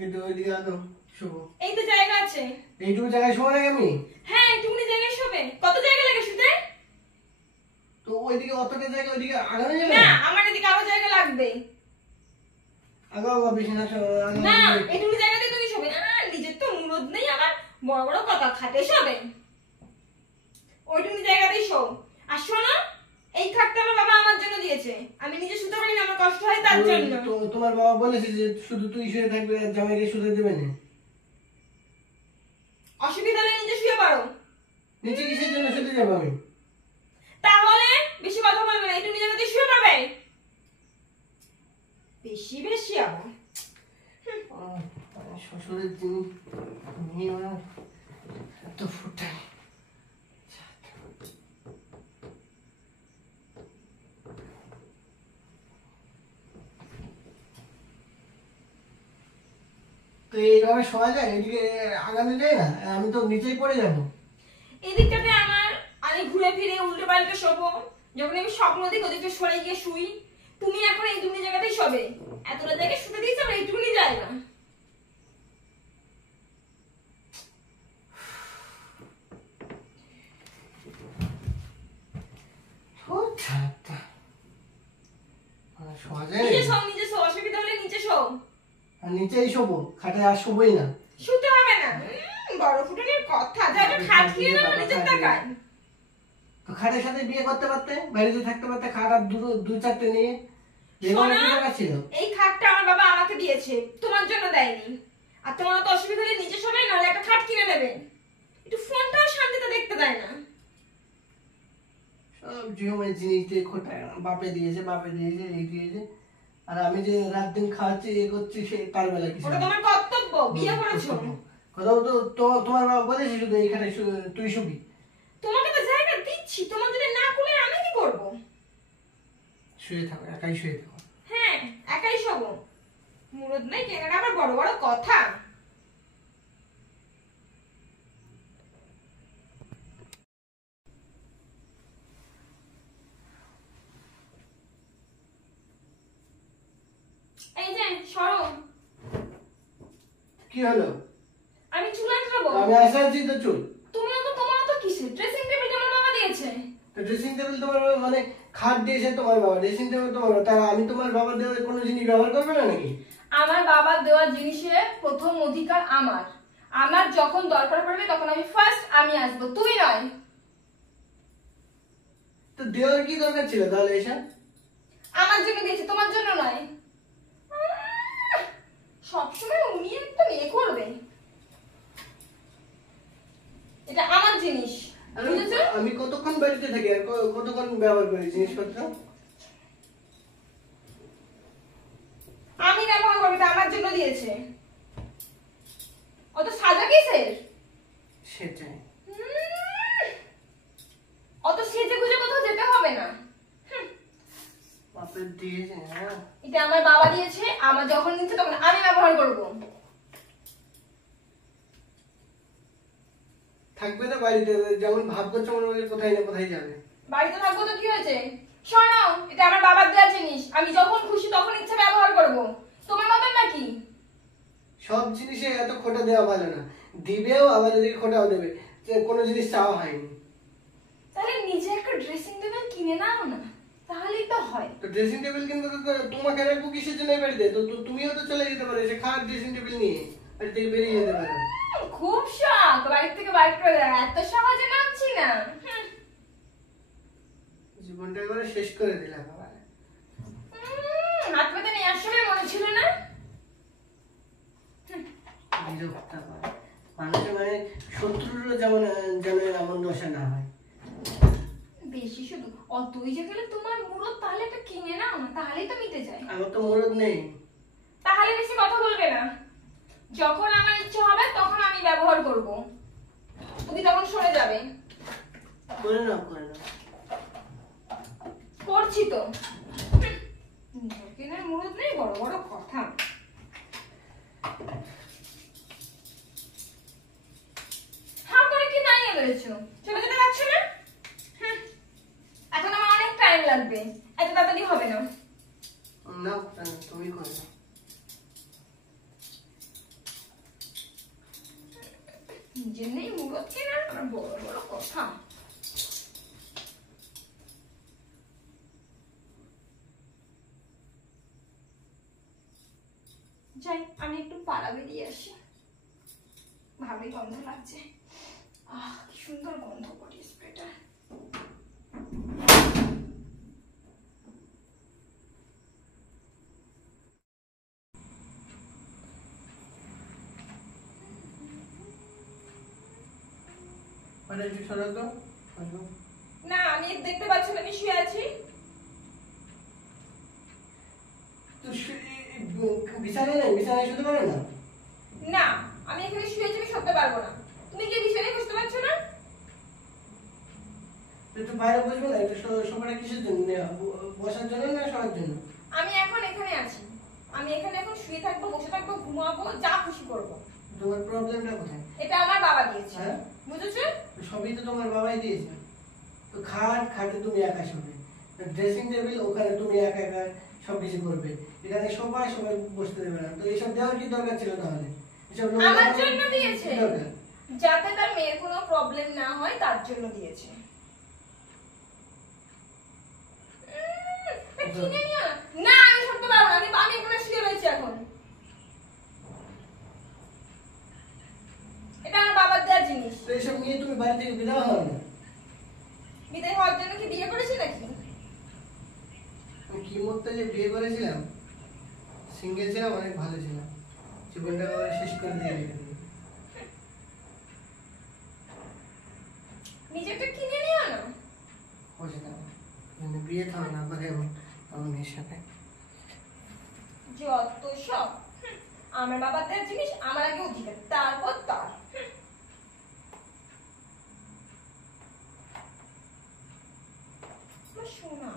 এই তো ওইদিকে আলো শোবো। এই তো জায়গা আছে। এইটুকু জায়গায় শোবো নাকি আমি? হ্যাঁ এইটুকুনি জায়গায় শোবে। কত জায়গা লাগে শুতে? তো ওইদিকে অতটা জায়গা ওইদিকে আগানো যাবে না আমার এদিকে আরো জায়গা লাগবে। আগাও বেশি না না এইটুকুনি জায়গাতে তুমি শোবে না। নিজের তো মুরদ নেই আবার বড় বড় কথা খাটে শোবে। ওইটুকুনি জায়গাতেই শো। আর শোনো এই খাটটা আমার বাবা আমার জন্য দিয়েছে। আমি নিজে শুতে পারি না, আমার কষ্ট হয় তার জন্য। তোমার বাবা বলেছে যে শুধু তুই শুয়ে থাকবে আর জামাইকে শুতে দেবে না। অসুবিধা নেই নিজে শুয়ে পারো। নিচে কিসের জন্য শুতে যাবো আমি? তাহলে বেশি কথা বলবে না, এইটুকুনি জায়গাতে শুয়ে পাবে। বেশি বেশি আবার শ্বশুরের জিনিস নিয়ে এত ফুটাই। তো এইভাবে শোয়া যায়? এদিকে আগানো যায় না? আমি তো নিচেই পড়ে যাবো। এদিকটাতে আমি ঘুরে ফিরে উল্টো পাল্টে শোবো। যখন আমি স্বপ্ন দেখি ওদিকটা সরে গিয়ে শুই। তুমি এখন এইটুকুনি জায়গাতেই শোবে। এতটা জায়গায় শুতে দিয়েছে আমার এইটুকুনি জায়গা। শোয়া যায়? নিচে শো, অসুবিধা হলে নিচে শো। আর নিচেই শোবো, খাটে আর শোবোই না। শুতে হবে না। বড় ফুটানির কথা, যা একটা খাট কিনে নাও নিচের টাকায়। তো খাটের সাথে বিয়ে করতে পারতে, বাড়িতে থাকতে পারতে, খাট আর দু চারটে নিয়ে। এই খাটটা আমার বাবা আমাকে দিয়েছে, তোমার জন্য দেয়নি। আর তোমার তো অসুবিধা হলে নিচে শোবে, নাহলে একটা খাট কিনে নেবে। একটু ফোনটাও শান্তিতে দেখতে দেয় না। সব জীবনের জিনিস দিয়ে খোটায়। বাপে দিয়েছে এই দিয়েছে। আর আমি যে রাত দিন খাওয়াচ্ছি এ করছি সে তার বেলা কিছু। ওটা তোমার কর্তব্য, বিয়ে করেছো। কোথাও তো তোমার বাবা বলেছে শুধু এইখানে তুই শুবি। তোমাকে তো জায়গা দিচ্ছি, তোমার যদি না খুলে আমি কি করব? শুয়ে থাকো, একাই শুয়ে থাকো। হ্যাঁ একাই শোবো। মুরদ নাই কেনাটা আবার বড় বড় কথা। এই যে সরো। কি হলো? আমি চুল আঁচড়াবো। আমি আসা আছি তো চুল। তোমার তো কিসের? ড্রেসিং টেবিল আমার বাবা দিয়েছে। তো ড্রেসিং টেবিল তোমার বাবা মানে খাট দিয়েছে তোমার বাবা, ড্রেসিং টেবিল তোমার বাবা। তাহলে আমি তোমার বাবার দেওয়া কোনো জিনিস ব্যবহার করবে না নাকি? আমার বাবার দেওয়া জিনিসের প্রথম অধিকার আমার। আমার যখন দরকার পড়বে তখন আমি আসবো, তুই নয়। তো দেওয়ার কি দরকার ছিল তাহলে এসব? আমার জন্য দিয়েছে, তোমার জন্য নয়। সবসময় উনি একটা মেয়ে করবে। এটা আমার জিনিস, বুঝেছো? আমি কতক্ষণ বাড়িতে থাকি আর কতক্ষণ ব্যবহার করি জিনিসপত্র? আমি ব্যবহার করবো, এটা আমার জন্য দিয়েছে। অত সাজা কিসের? সেটাই। অত সেজে গুজে কোথাও যেতে হবে না। বাপের দিয়েছে। এটা আমার বাবা দিয়েছে, আমার যখন নিচ্ছে তখন আমি ব্যবহার করব। থাকবে না বাড়িতে, যেমন ভাব করছো মনে হয় কোথায় না কোথায় যাবে। বাড়িতে থাকবো তো কি হয়েছে? শোনো, এটা আমার বাবার দেওয়া জিনিস, আমি যখন খুশি তখন ইচ্ছা ব্যবহার করব। তোমার মতন নাকি? সব জিনিসে এত খোটা দেওয়া ভালো না। দিবেও আবার এদিকে খোটাও দেবে, যে কোনো জিনিস চাওয়া হয়নি। তাহলে নিজে একটা ড্রেসিং টেবিল কিনে নাও না, তাহলেই তো হয়। তো ড্রেসিং টেবিল কিনতে তো তোমাকে রাখবো কিসের জন্য বাড়িতে? তো তুমিও তো চলে যেতে পারো, সে খাট ড্রেসিং টেবিল নিয়ে বাড়ি থেকে বেরিয়ে যেতে পারো। খুব শখ বাড়ি থেকে বাইরে করে দেয়, এত সহজে নামছি না। জীবনটা এবারে শেষ করে দিলাম। হাত পাতে নিয়ে আসলে মনে ছিল না। মানুষের মানে শত্রুরও যেমন যেন এমন দশা না হয়। বেশি শুধু অতই যে গেলে তোমার মুরদ, তাহলে একটা কিনে নাও না, তাহলেই তো মিটে যায়। আমার তো মুরদ নেই। তাহলে বেশি কথা বলবে না। যখন আমার ইচ্ছে হবে তখন আমি ব্যবহার করব, তুমি তখন সরে যাবে। করে নাও। করছি তো। কিনে মুরদ নেই, বড় বড় কথা। হাঁ করে কি দাঁড়িয়ে রয়েছো? চলে যেতে পারছো না? এখন আমার অনেক টাইম লাগবে, এত তাড়াতাড়ি হবে না। না তুমি করো। নিজের নেই মুরত কেনার আমার বড় বড় কথা। যাই আমি একটু পাড়া বেরিয়ে আসি, ভালোই গন্ধ লাগছে। কি সুন্দর গন্ধ বডি স্প্রেটা। না আমি দেখতে পাচ্ছি না, আমি শুয়ে আছি। বিছানায় নেই, বিছানায় শুতে পারে না? না আমি এখানে শুয়ে আছি, আমি শুতে পারবো না। তুমি কি বিছানায় বসতে পারছো না? একটু বাইরে বসবে না? একটু সোফাটা কিসের জন্য? বসার জন্য না শোয়ার জন্য? আমি এখন এখানে আছি, আমি এখানে এখন শুয়ে থাকবো, বসে থাকবো, ঘুমাবো, যা খুশি করবো। তোমার প্রবলেমটা কোথায়? এটা আমার বাবা দিয়েছে। হ্যাঁ বুঝেছো? সবই তো তোমার বাবাই দিয়েছে। তো খাটে তুমি একা শোবে, ড্রেসিং টেবিল ওখানে তুমি একা একা সবকিছু করবে, এখানে সবাই বসতে দেবে না। তো এইসব দেওয়ার কি দরকার ছিল তাহলে? এসব আমার জন্য দিয়েছে, কি দরকার? যাতে তার মেয়ের কোনো প্রবলেম না হয় তার জন্য দিয়েছে। কিনে নিও না। না আমি শুতে পারবো না, আমি এখানে শুয়ে রয়েছি এখন। এটা আমার বাবার দেওয়া জিনিস। তো এইসব নিয়ে তুমি বাড়ি থেকে বিদায় হও না? বিদায় হওয়ার জন্য কি বিয়ে করেছি নাকি? আমি কি মতো যে বিয়ে করেছিলাম, সিঙ্গেল ছিলাম, অনেক ভালো ছিলাম, জীবনটা শেষ করে দিয়ে রেখে দিই। নিজেরটা কিনে নিও না। বসে থাকো, বিয়ে থাও না করে আমার মেয়ের সাথে। যত সব আমার বাবার দেওয়া জিনিস আমার আগে অধিকার, তারপর তার। সোনা